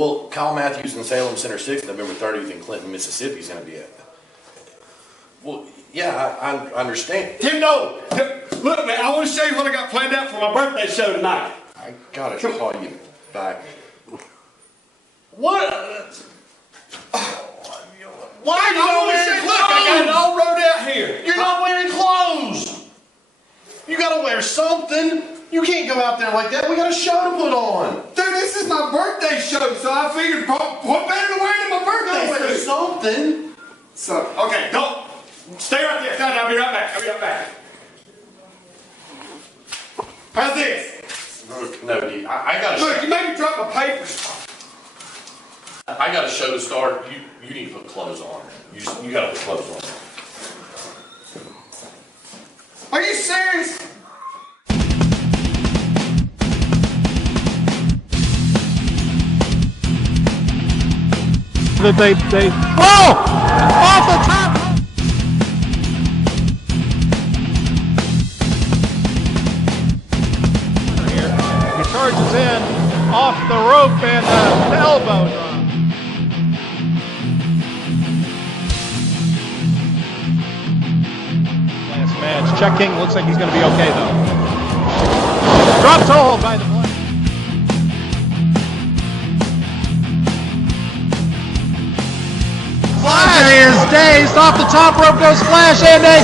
Well, Kyle Matthews in Salem Center 6, November 30th in Clinton, Mississippi is going to be at. Well, yeah, I understand. Tim, no! Look, man, I want to show you what I got planned out for my birthday show tonight. I gotta call you back. What? Why are you not wearing clothes? Look, I got it all wrote out here. You're not wearing clothes! You gotta wear something. You can't go out there like that. We got a show to put on. Dude, this is my birthday show, so I figured what better than wearing my birthday Wear suit? something. So, okay, don't. Stay right there. I'll be right back. I'll be right back. How's this? No, I got a Look, show. you made me drop my papers. I got a show to start. You need to put clothes on. You gotta put clothes on. Are you serious? That they off the top. Here he charges in off the rope and the elbow drop. Last match. Check King looks like he's going to be okay though. Drop toe by the blade. Flash is dazed off the top rope goes Flash and a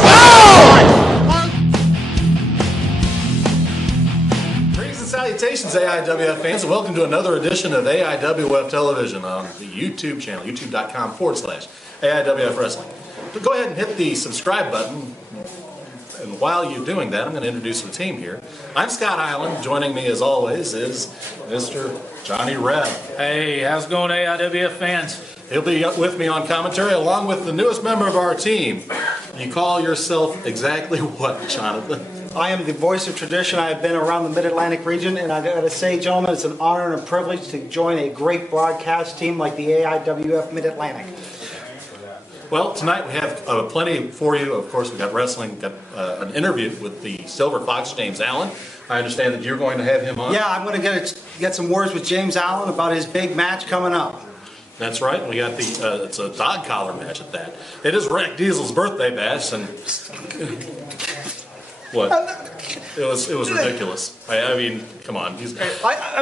Greetings and salutations, AIWF fans, and welcome to another edition of AIWF Television on the YouTube channel, youtube.com/AIWF Wrestling. So go ahead and hit the subscribe button, and while you're doing that, I'm going to introduce the team here. I'm Scott Eiland. Joining me, as always, is Mr. Johnny Reb. Hey, how's it going, AIWF fans? He'll be with me on commentary, along with the newest member of our team. You call yourself exactly what, Jonathan? I am the voice of tradition. I have been around the Mid Atlantic region, and I got to say, gentlemen, it's an honor and a privilege to join a great broadcast team like the AIWF Mid Atlantic. Well, tonight we have plenty for you. Of course, we've got wrestling, got an interview with the Silver Fox, James Allen. I understand that you're going to have him on. Yeah, I'm going to get some words with James Allen about his big match coming up. That's right. We got the it's a dog collar match at that. It is Rick Deezel's birthday bash, and what? It was ridiculous. I mean, come on. I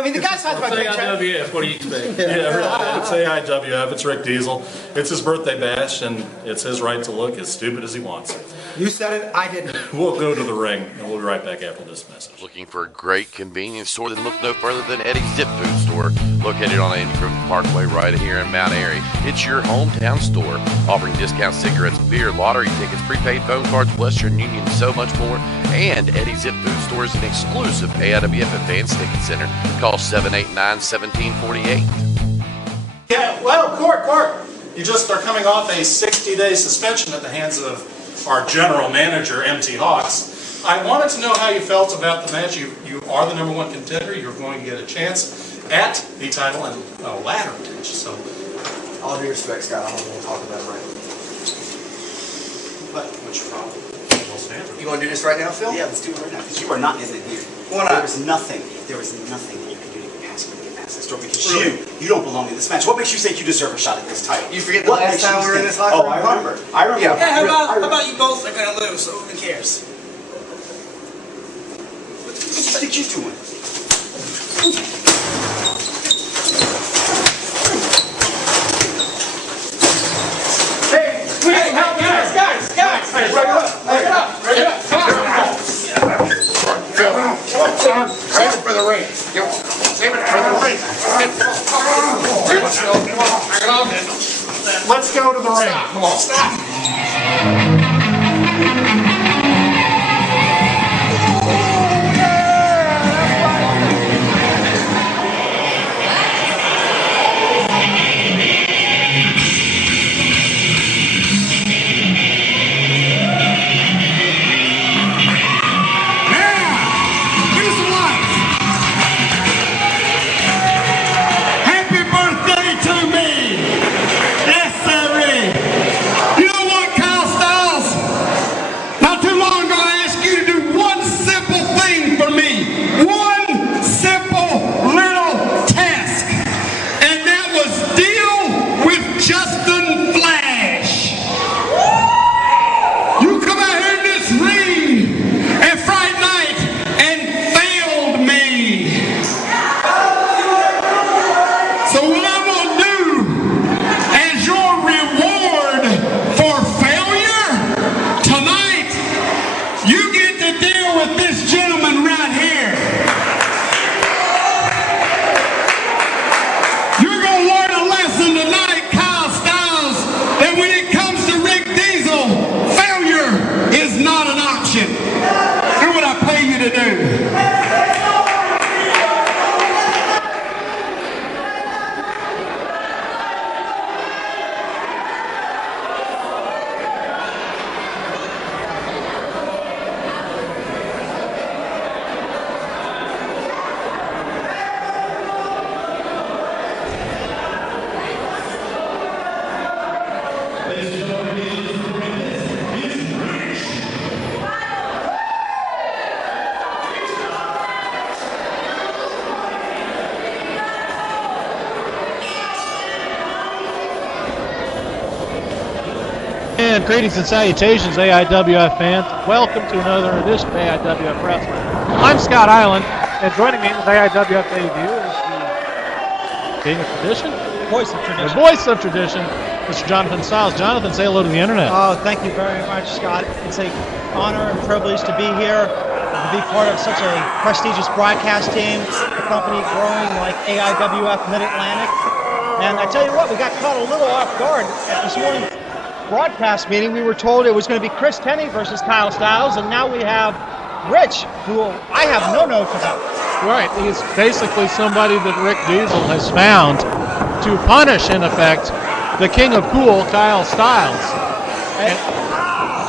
mean, the guy's not my big AIWF, what do you expect? Yeah, really. It's AIWF. It's Rick Deezel. It's his birthday bash, and it's his right to look as stupid as he wants. You said it, I didn't. We'll go to the ring, and we'll be right back after this message. Looking for a great convenience store? Then look no further than Eddie's Zip Food Store, located on Andy Grove Parkway right here in Mount Airy. It's your hometown store, offering discount cigarettes, beer, lottery tickets, prepaid phone cards, Western Union, and so much more. And Eddie's Zip Food Store is an exclusive AIWF Advanced Ticket Center. Call 789-1748. Yeah, well, Court, you just are coming off a 60-day suspension at the hands of our general manager, MT Hawks. I wanted to know how you felt about the match. You are the #1 contender. You're going to get a chance at the title and a ladder match. So, all due respect, Scott, I don't want to talk about it right now. but what's your problem? You want to do this right now, Phil? Yeah, let's do it right now, because you are not in it here. Why not? There was nothing that you could do to get past this door, because you don't belong in this match. What makes you think you deserve a shot at this title? You forget the last time we were in this locker room? Oh, I remember. Yeah, how about you both are going to lose, so who cares? What do you think you're doing? Hey, please help me, guys! Hey, break it up! Come on! Save it for the ring. Save it for the ring. Let's go to the ring. Come on, stop. You know what, Kyle Styles? greetings and salutations, AIWF fans. Welcome to another edition of AIWF Wrestling. I'm Scott Eiland, and joining me with AIWF debut is the King of Tradition, the voice of tradition, Mr. Jonathan Styles. Jonathan, say hello to the internet. Oh, thank you very much, Scott. It's an honor and privilege to be here, to be part of such a prestigious broadcast team, a company growing like AIWF Mid Atlantic. And I tell you what, we got caught a little off guard at this morning's broadcast meeting. We were told it was going to be Chris Tenney versus Kyle Styles, and now we have Rich, who I have no notes about. Right, he's basically somebody that Rick Deezel has found to punish, in effect, the king of cool, Kyle Styles.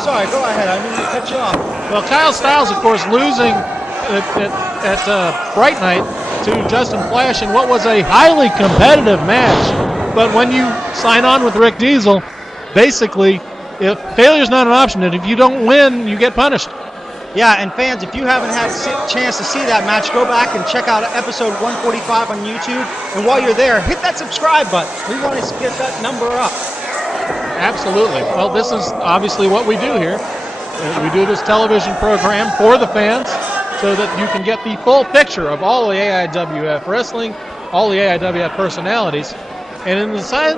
Sorry, go ahead. I didn't cut you off. Well, Kyle Styles, of course, losing at Bright Night to Justin Flash in what was a highly competitive match. But when you sign on with Rick Deezel, basically, if failure's not an option, and if you don't win, you get punished. Yeah, and fans, if you haven't had a chance to see that match, go back and check out episode 145 on YouTube. And while you're there, hit that subscribe button. We want to get that number up. Absolutely. Well, this is obviously what we do here. We do this television program for the fans so that you can get the full picture of all the AIWF wrestling, all the AIWF personalities. And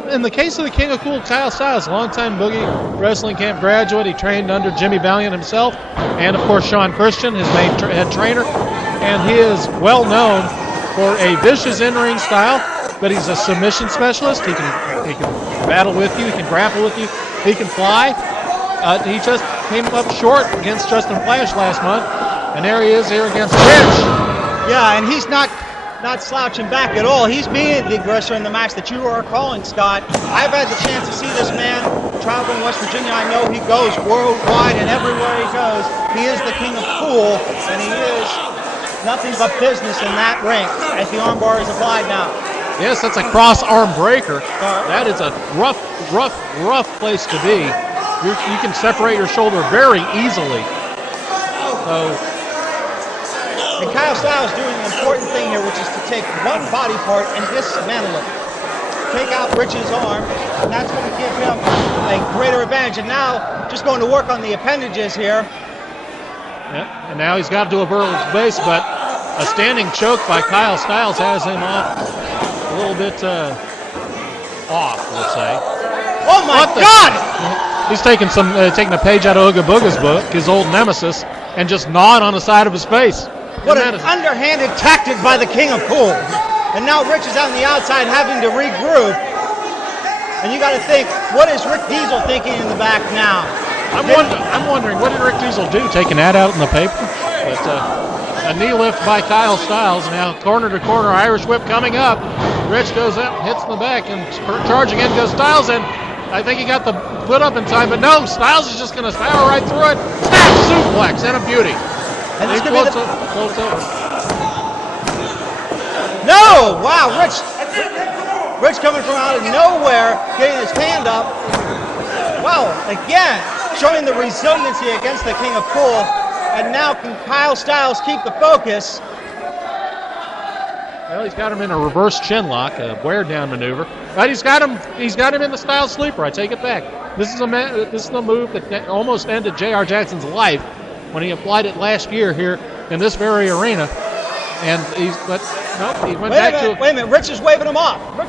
in the case of the King of Cool, Kyle Styles, longtime Boogie Wrestling Camp graduate, he trained under Jimmy Valiant himself, and of course Sean Christian, his main head trainer. And he is well known for a vicious in-ring style, but he's a submission specialist. He can battle with you, he can grapple with you, he can fly. He just came up short against Justin Flash last month, and there he is here against Rich. Yeah, and he's not slouching back at all. He's being the aggressor in the match that you are calling, Scott. I've had the chance to see this man traveling West Virginia. I know he goes worldwide, and everywhere he goes, he is the king of cool, and he is nothing but business in that ring as the armbar is applied now. Yes, that's a cross arm breaker. That is a rough place to be. You can separate your shoulder very easily. And Kyle Styles doing an important thing here, which is to take one body part and dismantle it. Take out Rich's arm, and that's going to give him a greater advantage. And now, just going to work on the appendages here. Yeah, and now he's got to do a Burley's base, but a standing choke by Kyle Styles has him off a little bit off, we'll say. Oh my God! He's taking a page out of Ooga Booga's book, his old nemesis, and just gnawed on the side of his face. What an underhanded tactic by the King of Cool. And now Rich is on the outside having to regroup. And you got to think, what is Rick Deezel thinking in the back now? I'm wondering, what did Rick Deezel do? Take an ad out in the paper? But a knee lift by Kyle Styles. Now corner to corner, Irish whip coming up. Rich goes up, hits in the back, and charging in goes Styles. And I think he got the foot up in time, but no, Styles is just going to power right through it. Snap suplex and a beauty. And he floats over. No! Wow, Rich coming from out of nowhere, getting his hand up. Well, again, showing the resiliency against the King of Cool. And now can Kyle Styles keep the focus? Well, he's got him in a reverse chin lock, a wear down maneuver. But he's got him in the Styles sleeper. I take it back. This is a move that almost ended J.R. Jackson's life when he applied it last year here in this very arena. And he went back to... Wait a minute, Rich is waving him off. But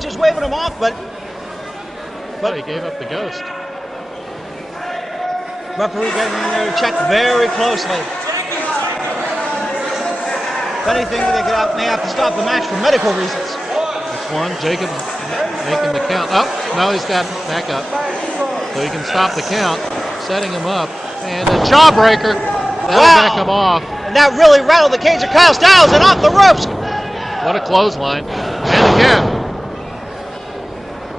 he gave up the ghost. Referee getting in there to check very closely. If anything, they may have to stop the match for medical reasons. That's one. Jacob making the count. Oh, no, he's got back up. So he can stop the count, setting him up. And a jawbreaker. That'll back him off. And that really rattled the cage of Kyle Styles and off the ropes. What a clothesline. And again.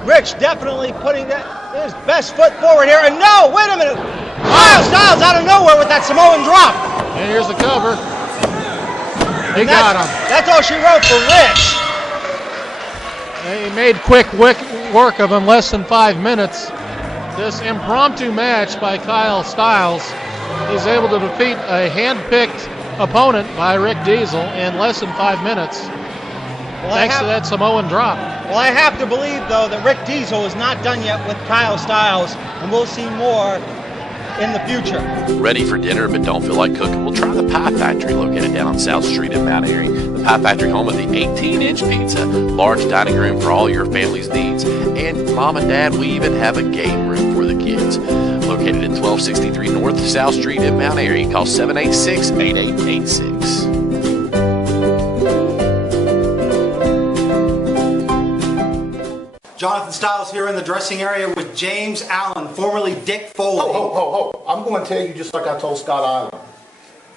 Rich definitely putting his best foot forward here. And no, wait a minute. Kyle Styles out of nowhere with that Samoan drop. And here's the cover. He got him. That's all she wrote for Rich. He made quick work of him, less than 5 minutes. This impromptu match by Kyle Styles is able to defeat a hand-picked opponent by Rick Deezel in less than 5 minutes, thanks to that Samoan drop. Well, I have to believe, though, that Rick Deezel is not done yet with Kyle Styles, and we'll see more in the future. Ready for dinner but don't feel like cooking? Well, try the Pie Factory located down on South Street in Mount Airy. The Pie Factory, home of the 18-inch pizza, large dining room for all your family's needs, and Mom and Dad, we even have a game room for the kids. Located at 1263 North South Street in Mount Airy. Call 786-8886. Jonathan Stiles here in the dressing area with James Allen, formerly Dick Foley. Ho. I'm going to tell you just like I told Scott Eiland.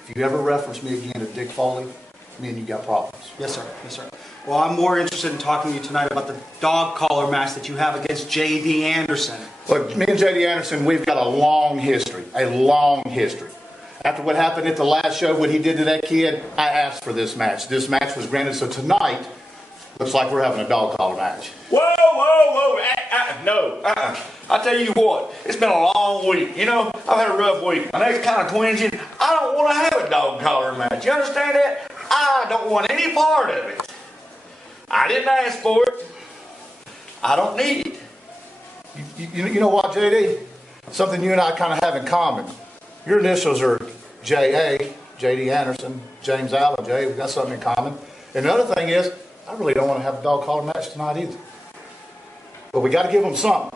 If you ever reference me again to Dick Foley, me and you got problems. Yes, sir. Yes, sir. Well, I'm more interested in talking to you tonight about the dog collar match that you have against J.D. Anderson. Look, me and J.D. Anderson, we've got a long history. After what happened at the last show, what he did to that kid, I asked for this match. This match was granted, so tonight, looks like we're having a dog collar match. Whoa. No. I tell you what, it's been a long week. You know, I've had a rough week. My neck's kind of twinging. I don't want to have a dog collar match. You understand that? I don't want any part of it. I didn't ask for it. I don't need it. You know what, J.D.? Something you and I kind of have in common. Your initials are J.A., J.D. Anderson, James Allen, Jay. We've got something in common. And the other thing is, I really don't want to have a dog collar match tonight either. But we got to give them something.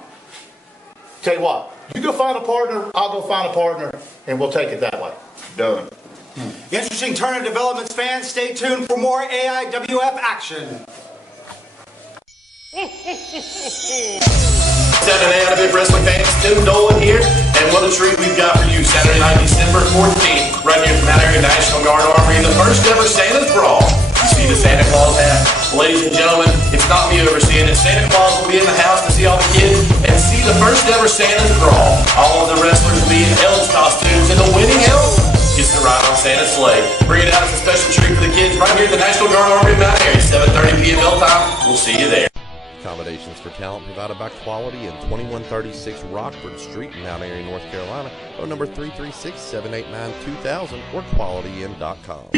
Tell you what, you go find a partner, I'll go find a partner, and we'll take it that way. Done. Interesting turn of developments, fans. Stay tuned for more AIWF action. Saturday AIWF Wrestling fans, Tim Dolan here, and what a treat we've got for you Saturday night, December 14th, right here from Mount Airy National Guard Armory in the first ever Santa's Brawl. You see the Santa Claus hat. Ladies and gentlemen, it's not me overseeing it. Santa Claus will be in the house to see all the kids and see the first ever Santa's Brawl. All of the wrestlers will be in Elves costumes, and the winning elf gets to ride on Santa's sleigh. Bring it out as a special treat for the kids right here at the National Guard Armory in Mount Airy, 7:30 p.m. bell time. We'll see you there. Accommodations for talent provided by Quality in 2136 Rockford Street in Mount Airy, North Carolina. Phone number 336-789-2000 or qualityinn.com.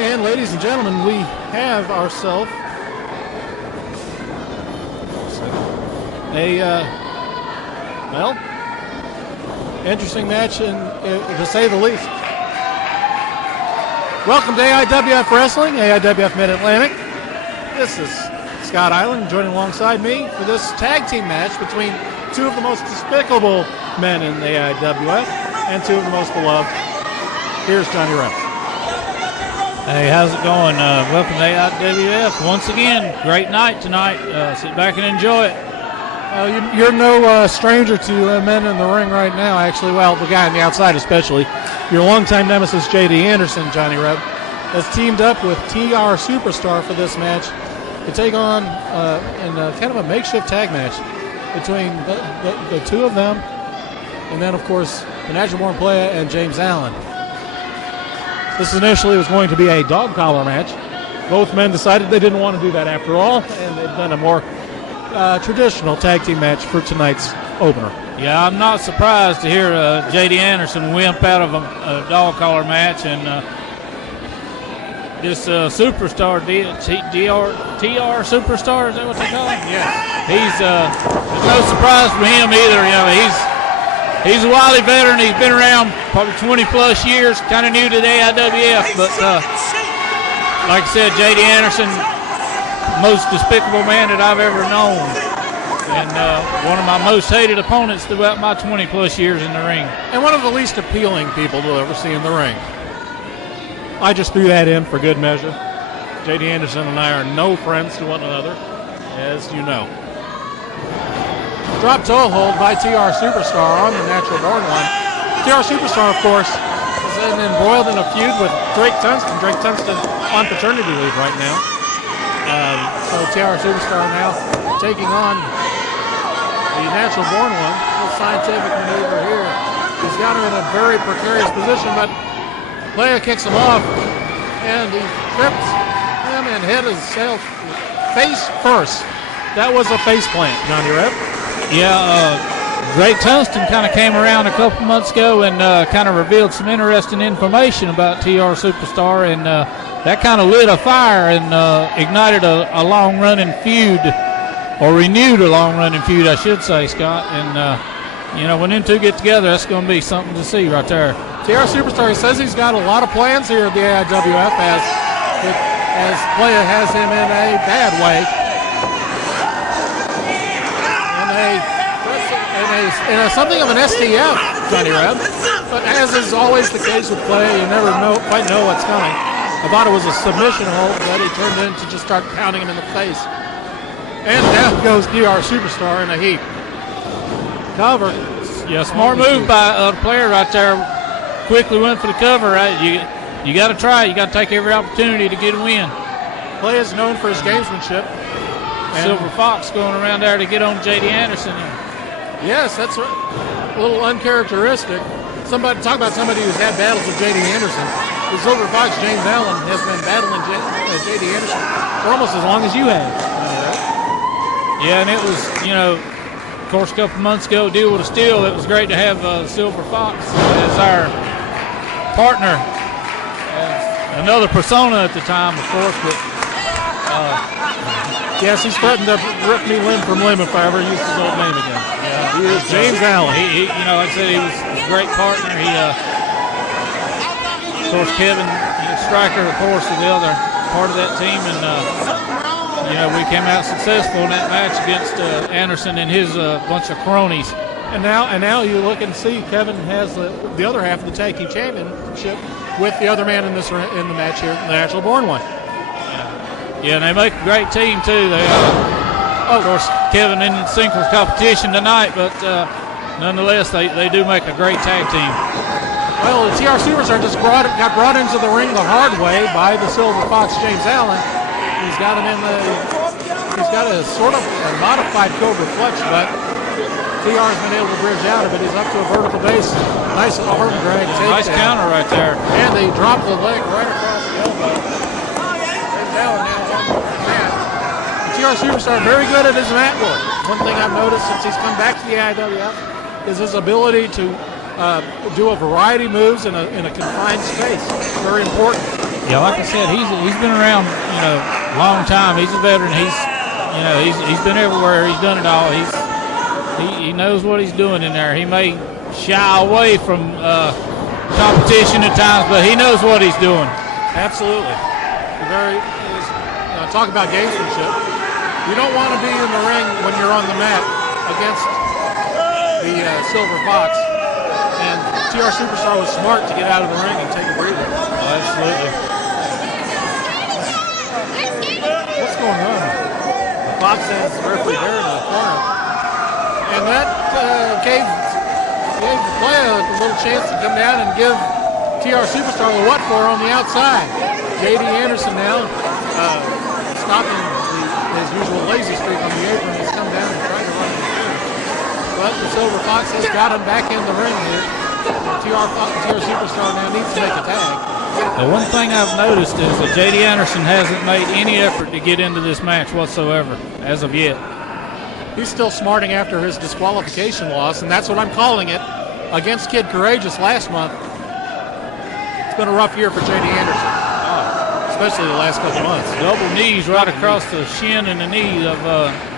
And ladies and gentlemen, we have ourselves interesting match, to say the least. Welcome to AIWF Wrestling, AIWF Mid Atlantic. This is Scott Eiland joining alongside me for this tag team match between two of the most despicable men in the AIWF and two of the most beloved. Here's Johnny Rep. Hey, how's it going? Welcome to AIWF. Once again, great night tonight. Sit back and enjoy it. You're no stranger to men in the ring right now, actually. Well, the guy on the outside especially. Your longtime nemesis, J.D. Anderson, Johnny Reb, has teamed up with TR Superstar for this match to take on in kind of a makeshift tag match between the two of them, and then, of course, the Natural Born Player and James Allen. This initially was going to be a dog collar match. Both men decided they didn't want to do that after all, and they've done a more traditional tag team match for tonight's opener. Yeah, I'm not surprised to hear J.D. Anderson wimp out of a dog collar match, and this Superstar, TR Superstar, is that what they call him? Yeah. He's no surprise for him either. You know, he's a wily veteran. He's been around probably 20 plus years, kind of new to the AIWF, but like I said, J.D. Anderson, most despicable man that I've ever known, and one of my most hated opponents throughout my 20 plus years in the ring. And one of the least appealing people to ever see in the ring. I just threw that in for good measure. J.D. Anderson and I are no friends to one another, as you know. Drop toe hold by TR Superstar on the Natural Born one. TR Superstar, of course, is embroiled in a feud with Drake Tungsten. Drake Tungsten on paternity leave right now. So TR Superstar now taking on the natural born one. A little scientific maneuver here. He's got him in a very precarious position, but Leia kicks him off, and he trips him and hit his self face first. That was a face plant, Johnny Rep. Yeah, Drake Tungsten kind of came around a couple months ago and kind of revealed some interesting information about TR Superstar, and that kind of lit a fire and ignited a long-running feud, or renewed a long-running feud, I should say, Scott. And, when them two get together, that's going to be something to see right there. TR Superstar, he says he's got a lot of plans here at the AIWF as Playa has him in a bad way. In something of an STF, Johnny Reb. But as is always the case with Playa, you never quite know what's coming. I thought it was a submission hold, but he turned into just start pounding him in the face. And down goes TR Superstar in a heap. Cover. Yeah, smart move by the player right there. Quickly went for the cover. Right? You got to try. You got to take every opportunity to get a win. Playa is known for his gamesmanship. Silver Fox going around there to get on J.D. Anderson. Yes, that's a little uncharacteristic. Talk about somebody who's had battles with J.D. Anderson. The Silver Fox, James Allen, has been battling J.D. Anderson for almost as long as you have. Yeah, and it was, of course, a couple months ago, Deal with a Steel. It was great to have Silver Fox as our partner. Another persona at the time, of course, but yes, he's threatened to rip me limb from limb if I ever use his old name again. Yeah, he is James Allen. He like I said, he was a great partner. He, of course, Kevin Stryker, of course, is the other part of that team, and we came out successful in that match against Anderson and his bunch of cronies. And now you look and see Kevin has the other half of the tag team championship with the other man in the match here, the natural born one. Yeah, and they make a great team too. They, of course, Kevin in singles competition tonight, but nonetheless, they do make a great tag team. Well, the TR Superstar just got brought into the ring the hard way by the Silver Fox, James Allen. He's got him he's got a sort of a modified Cobra Clutch, but TR's been able to bridge out of it. He's up to a vertical base. Nice arm drag takedown. Nice counter right there. And they drop the leg right across the elbow. James Allen now on the mat. The TR Superstar very good at his mat work. One thing I've noticed since he's come back to the AIWF is his ability to do a variety of moves in a confined space. Very important. Yeah, like I said, he's been around, a long time. He's a veteran. He's been everywhere. He's done it all. He knows what he's doing in there. He may shy away from competition at times, but he knows what he's doing. Absolutely. Talk about gamesmanship. You don't want to be in the ring when you're on the mat against the Silver Fox. And TR Superstar was smart to get out of the ring and take a breather. Oh, absolutely. What's going on? Fox has referee there in the corner. And that gave the player a little chance to come down and give TR Superstar the what for on the outside. J.D. Anderson now stopping his usual lazy streak on the apron. He's come down and tried to run him through. But the Silver Fox has got him back in the ring here. TR Superstar now needs to make a tag. The one thing I've noticed is that J.D. Anderson hasn't made any effort to get into this match whatsoever as of yet. He's still smarting after his disqualification loss, and that's what I'm calling it, against Kid Courageous last month. It's been a rough year for J.D. Anderson, especially the last couple months. Double knees right across the shin and the knee of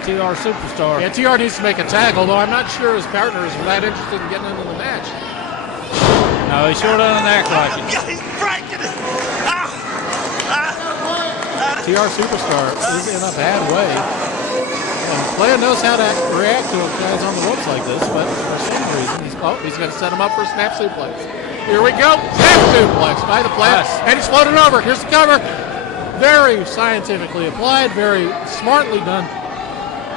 TR Superstar. Yeah, TR needs to make a tag, although I'm not sure his partner is that interested in getting into the match. No, he sure doesn't act like it. TR Superstar is in a bad way. And Playa knows how to react to guys on the ropes like this, but for some reason, he's going to set him up for a snap suplex. Here we go. Snap suplex by the Playa. Nice. And he's floating over. Here's the cover. Very scientifically applied, very smartly done.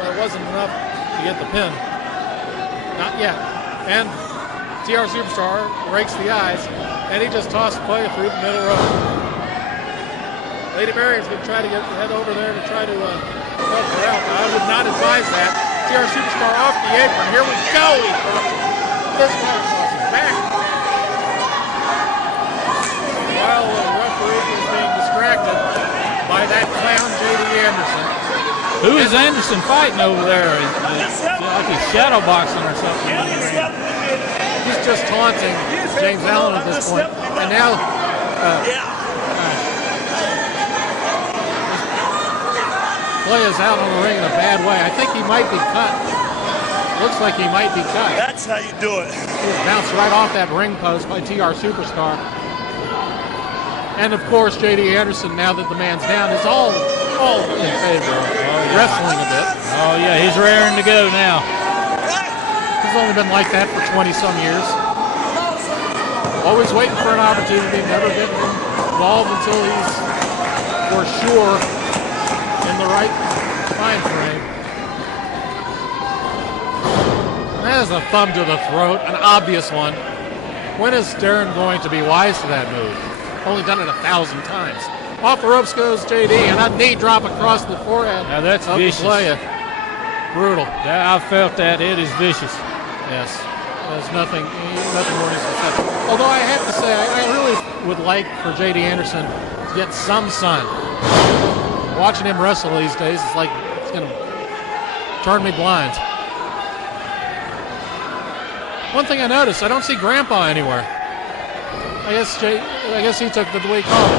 But it wasn't enough to get the pin. Not yet. And TR Superstar rakes the eyes. And he just tossed the play through the middle row. Lady Marion's going to try to head over there to try to help her out. I would not advise that. TR Superstar off the apron. Here we go. He this one crosses back. While the referee is being distracted by that clown J.D. Anderson. Who is Anderson fighting over there? Like he's shadow boxing or something. He's just taunting James Allen at this point. And now play is out on the ring in a bad way. I think he might be cut. Looks like he might be cut. That's how you do it. He was bounced right off that ring post by TR Superstar. And of course, J.D. Anderson, now that the man's down, is all in favor of wrestling a bit. Oh yeah, he's raring to go now. He's only been like that for 20-some years. Always waiting for an opportunity, never getting involved until he's for sure in the right time frame. That is a thumb to the throat, an obvious one. When is Darren going to be wise to that move? Only done it 1,000 times. Off the ropes goes JD, and a knee drop across the forehead. Now that's vicious. Brutal. Yeah, I felt that. It is vicious. Yes. There's nothing more needs to be said. Although I have to say, I really would like for JD Anderson to get some sun. Watching him wrestle these days, it's like it's going to turn me blind. One thing I noticed, I don't see Grandpa anywhere. I guess he took the week off.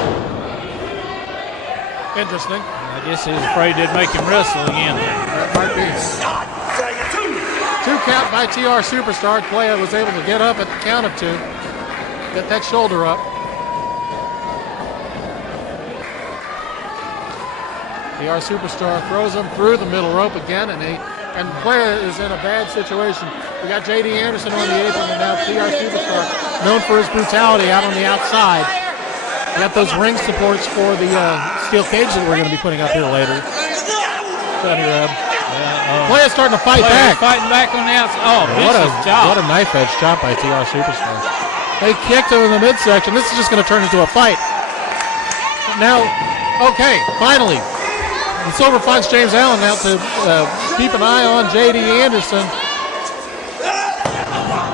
Interesting. I guess he was afraid they'd make him wrestle again. That might be. 2 count by TR Superstar. Playa was able to get up at the count of 2. Get that shoulder up. TR Superstar throws him through the middle rope again, and Playa is in a bad situation. We got J.D. Anderson on the apron, and now TR Superstar, known for his brutality out on the outside. We got those ring supports for the steel cage that we're going to be putting up here later. Playa's starting to fight back. Fighting back on the outside. Oh, what a knife edge chop by TR Superstar. They kicked him in the midsection. This is just going to turn into a fight. Now, okay, finally. The Silver Fox James Allen now to keep an eye on J.D. Anderson.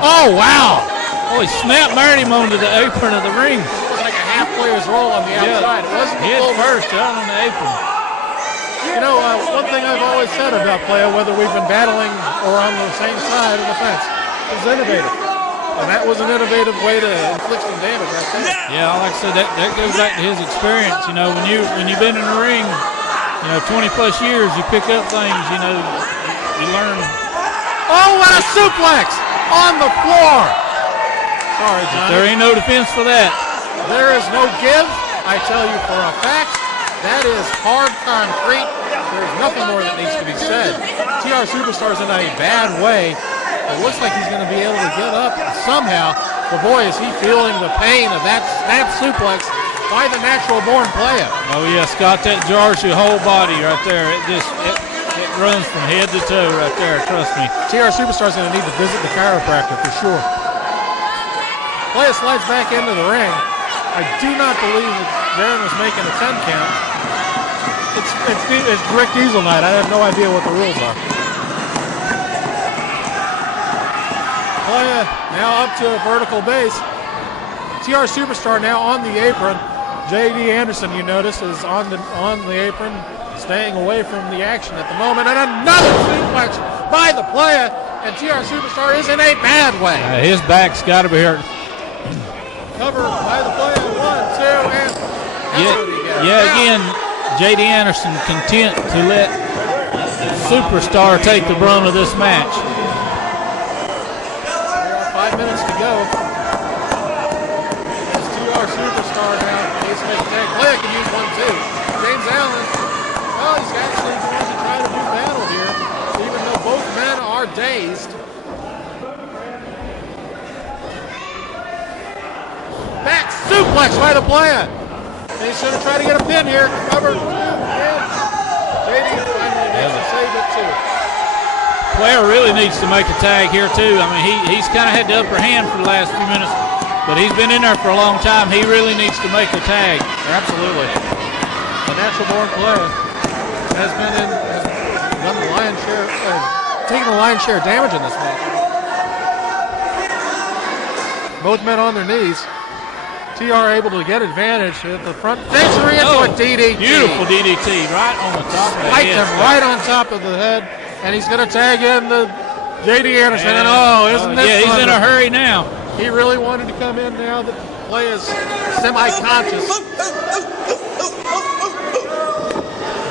Oh, wow. Oh, he snap married him onto the apron of the ring. It was like a half player's roll on the outside. It wasn't Head first out on the apron. You know, one thing I've always said about Playa, whether we've been battling or on the same side of the fence, is innovative. And that was an innovative way to inflict some damage right there. Yeah, like I said, that goes back to his experience. You know, when you've been in the ring, 20 plus years, you pick up things, you learn. Oh, what a suplex on the floor. Sorry, Johnny. There ain't no defense for that. There is no give. I tell you for a fact, that is hard concrete. There's nothing more that needs to be said. TR Superstar's in a bad way. It looks like he's going to be able to get up somehow. But boy, is he feeling the pain of that snap suplex by the natural-born Playa. Oh yeah, Scott, that jars your whole body right there. It runs from head to toe right there. Trust me. TR Superstar's going to need to visit the chiropractor for sure. Playa slides back into the ring. I do not believe that Darren was making a 10 count. It's Rick Deezel night. I have no idea what the rules are. Playa now up to a vertical base. TR Superstar now on the apron. J.D. Anderson, you notice, is on the apron, staying away from the action at the moment. And another suplex by the Playa, and TR Superstar is in a bad way. His back's got to be hurt. Covered by the Playa. 1, 2, and again, J.D. Anderson content to let Superstar take the brunt of this match. 5 minutes to go. It's TR Superstar now. He's making tag. Playa can use 1, too. James Allen, well, he's actually going to try to do battle here, even though both men are dazed. Back suplex by the Playa. He's going to try to get a pin here. Cover 2, and JD finally makes a save at 2. Playa really needs to make a tag here too. I mean, he's kind of had the upper hand for the last few minutes. but he's been in there for a long time. He really needs to make a tag. Absolutely. The natural-born player has done the lion's share, taken the lion's share of damage in this match. Both men on their knees. TR able to get advantage at the front. Victory into a DDT. Beautiful DDT right on the top of the head. Him right on top of the head, and he's going to tag in the J.D. Anderson. And isn't this he's in a hurry now. He really wanted to come in now that the play is semi-conscious.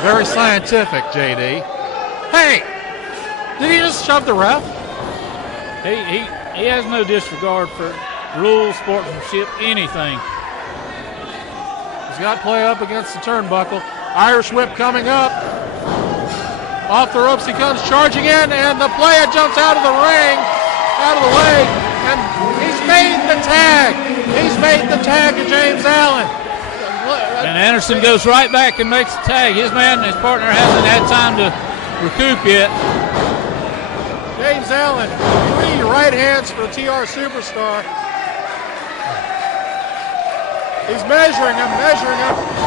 Very scientific, J.D. Hey, did he just shove the ref? He has no disregard for rules, sportsmanship, anything. He's got play up against the turnbuckle. Irish whip coming up. Off the ropes he comes charging in, and the player jumps out of the ring, out of the way, and he's made the tag. He's made the tag to James Eiland. And Anderson goes right back and makes the tag. His partner hasn't had time to recoup yet. James Eiland, 3 right hands for the TR Superstar. He's measuring him.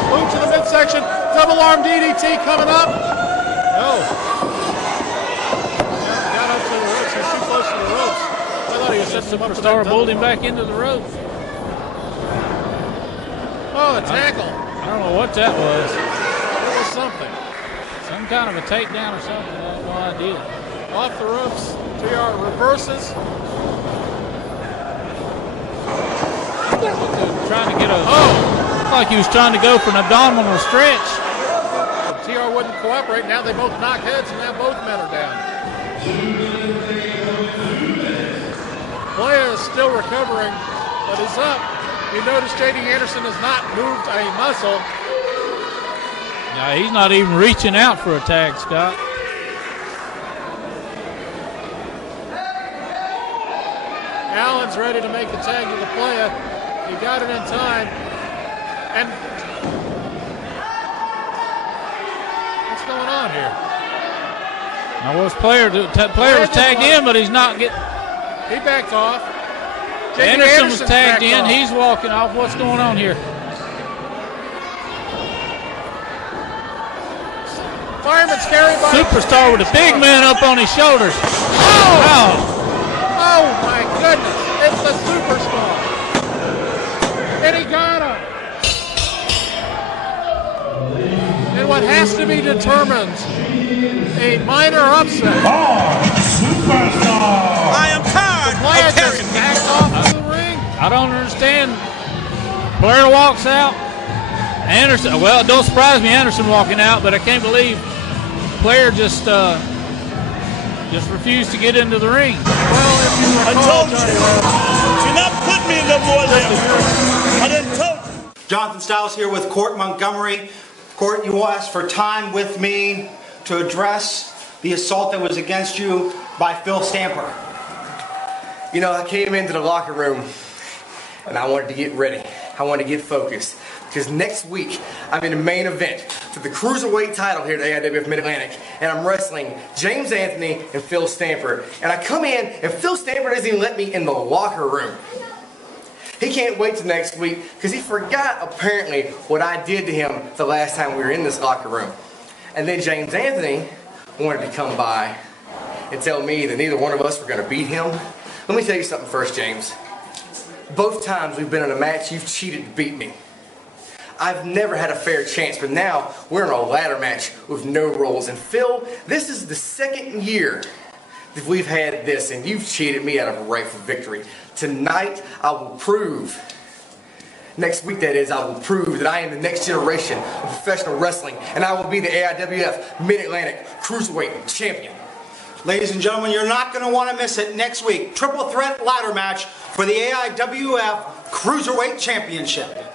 Move to the midsection. Double arm DDT coming up. No. Got up to the ropes. He's too close to the ropes. I thought he was setting him up for that double. Pulled him back into the ropes. Oh, a tackle. I don't know what that was. It was something. Some kind of a takedown or something. I have no idea. Off the ropes. TR reverses. Trying to get looked like he was trying to go for an abdominal stretch. TR wouldn't cooperate. Now they both knock heads, and now both men are down. Playa is still recovering, but he's up. You notice J.D. Anderson has not moved a muscle. Yeah, he's not even reaching out for a tag, Scott. Allen's ready to make the tag to the Playa. He got it in time. And what's going on here? Now, was player was tagged in, but he's not getting. He backed off. Anderson was tagged in. Off. He's walking off. What's going on here? Fireman's carried by Superstar with a big man up on his shoulders. Oh my goodness! It's the Superstar. And he got him. And what has to be determined, a minor upset. Superstar. I am tired of just backed off the ring. I don't understand. Player walks out. Anderson. Well, it don't surprise me Anderson walking out, but I can't believe Player just refused to get into the ring. Well, if you recall, I told you. You're not putting me in the boy there. I didn't tell you. Jonathan Stiles here with Court Montgomery. Court, you asked for time with me to address the assault that was against you by Phil Stamper. You know, I came into the locker room and I wanted to get ready. I wanted to get focused. Because next week, I'm in the main event for the Cruiserweight title here at AIWF Mid Atlantic. And I'm wrestling James Anthony and Phil Stamper. And I come in and Phil Stamper doesn't even let me in the locker room. He can't wait till next week because he forgot apparently what I did to him the last time we were in this locker room. And then James Anthony wanted to come by and tell me that neither one of us were going to beat him. Let me tell you something first, James. Both times we've been in a match, you've cheated to beat me. I've never had a fair chance, but now we're in a ladder match with no rules. And Phil, this is the second year that we've had this, and you've cheated me out of a rightful victory. Tonight, I will prove, next week that is, I will prove that I am the next generation of professional wrestling, and I will be the AIWF Mid Atlantic Cruiserweight Champion. Ladies and gentlemen, you're not going to want to miss it next week. Triple threat ladder match for the AIWF Cruiserweight Championship.